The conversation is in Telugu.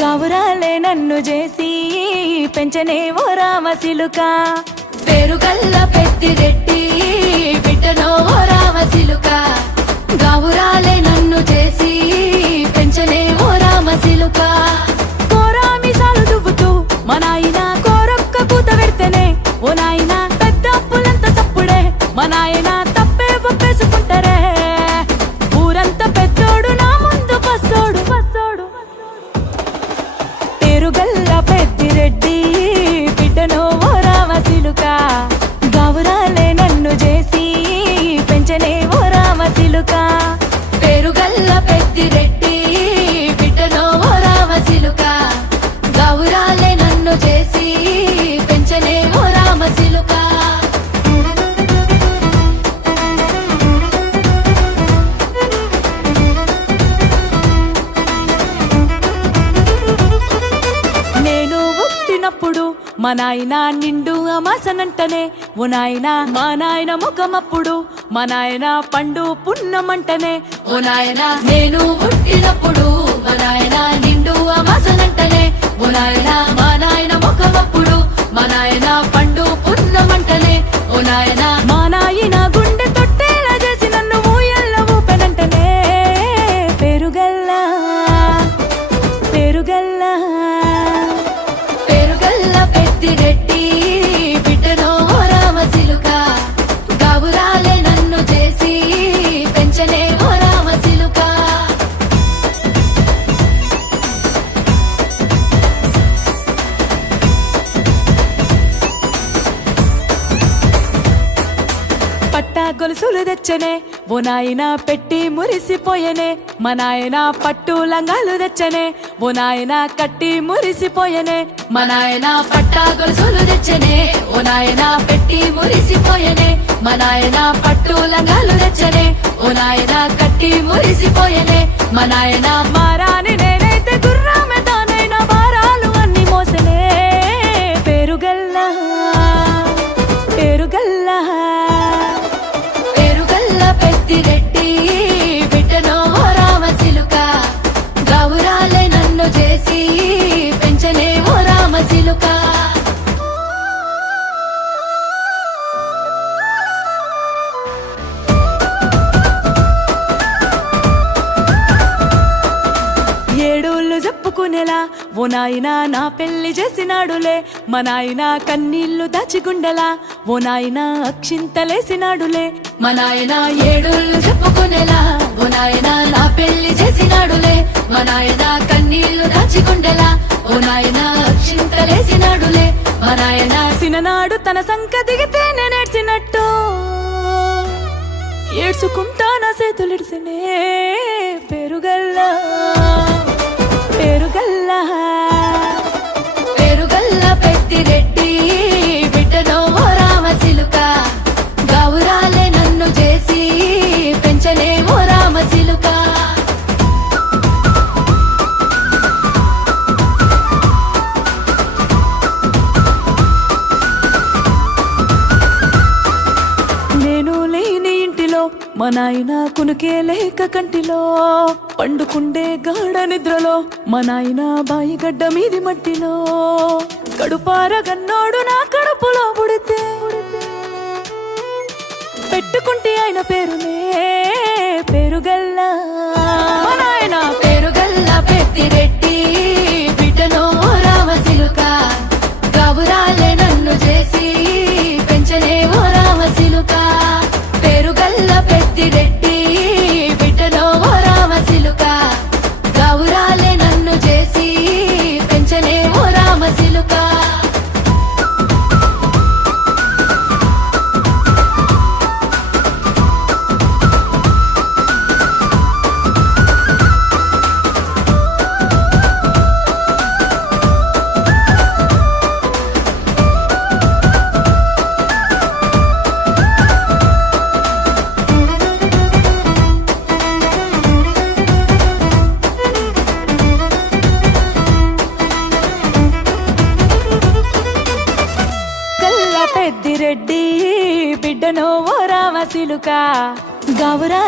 గౌరాలే నన్ను చేసి పెంచనే ఓ రామసిలుక పేరుగల్ల పెద్దిరెడ్డి బిడ్డనో ఓ రామసిలుక గౌరాలే నన్ను చేసి పెంచనే ఓ రామసిలుక కోరామిసాలు దువ్వుతూ మా నాయన కోరొక్క కూత పెడితేనే ఓ నాయన పెద్ద అప్పులంత చప్పుడే మా నాయన తప్పే ఒప్పేసుకుంటారే ఊరంతా పెద్దోడు నా ముందు పస్సోడు పస్సోడు పేరుగల్ల పెద్దిరెడ్డి బిడ్డనో ఓ రామసిలుక గౌరాలే నన్ను చేసి పెంచనే ఓ రామసిలుక పేరుగల్ల పెద్దిరెడ్డి బిడ్డనో ఓ రామసిలుక గౌరాలే నన్ను చేసి పెంచనే ఓ రామసిలుక నేను పుట్టినప్పుడు మా నాయన నిండు అమాసనంటనే ఓ నాయన మా నాయన ముఖమప్పుడు మా నాయన పండు పున్నమంటనే ఓ నాయన నేను పుట్టినప్పుడు మా నాయన నిండు అమాసనంటనే ఓ నాయన మా నాయన ముఖమప్పుడు మా నాయన పండు పున్నమంటనే ఓ నాయన మా నాయన గుండె తొట్టేలా చేసి నన్ను ఊయల్ల ఊపెనంటనే పేరుగల్లా పేరుగల్లా పేరుగల్ల పెద్దిరెడ్డి బిడ్డనో ఓ రామసిలుక గౌరాలే నన్ను చేసి పెంచనే ఓ రామసిలుక పట్టా గొలుసులు తెచ్చనే ఓ నాయన పెట్టి మురిసిపోయనే మా నాయన పట్టు లంగాలు తెచ్చనే ఓ నాయన కట్టి మురిసిపోయనే మా నాయన పట్టా గొలుసులు తెచ్చనే ఓ నాయన పెట్టి మురిసిపోయనే మా నాయన పట్టు లంగాలు తెచ్చనే ఓ నాయన కట్టి మురిసిపోయనే మా నాయన మారాని నేనైతే గుర్రామె తానైనా భారాలు అన్ని మోసనే పేరుగల్లా పేరుగల్లా పెద్దిరెడ్డి బిడ్డనో ఓ రామసిలుక గౌరాలే నన్ను చేసి పెంచనే ఓ రామసిలుక ఏడోళ్ళు చెప్పుకునేలా ఓ నాయన నా పెళ్లి చేసినాడులే మా నాయన కన్నీళ్లు దాచిగుండెలా ఓ నాయన అక్షింతలేసినాడులే మా నాయన ఏడోళ్ళు చెప్పుకునేలా ఓ నాయన నా పెళ్లి చేసినాడులే మా నాయన కన్నీళ్లు దాచిగుండెలా ఓ నాయన అక్షింతలేసినాడులే మా నాయన సిననాడు తన సంక దిగితే నేనేడ్చినట్టు ఏడ్చుకుంటా నా చేతులిడిసినే పేరుగల్లా పేరుగల్లా పేరుగల్ల పెద్దిరెడ్డి బిడ్డనో ఓ రామసిలుక గౌరాలే నన్ను చేసి పెంచనే ఓ రామసిలుక నేను లేని ఇంటిలో మా నాయన కునుకే లేక కంటిలో పండుకుండే గాఢ నిద్రలో మా నాయన బాయిగడ్డ మీది మట్టిలో కడుపారగన్నోడు నా కడుపులో పుడితే పెట్టుకుంటే ఆయన పేరునే పేరుగల్లా మా నాయన పేరుగల్ల పెద్దిరెడ్డి బిడ్డనో ఓ రామసిలుక గౌరాలే నన్ను చేసి పెంచనే ఓ రామసిలుక పేరుగల్ల పెద్దిరెడ్డి బిడ్డనో ఓ రామసిలుక గౌరాలే నన్ను చేసి పెంచనే ఓ రామసిలుక పెద్దిరెడ్డి బిడ్డనో ఓ రామసిలుక గౌరా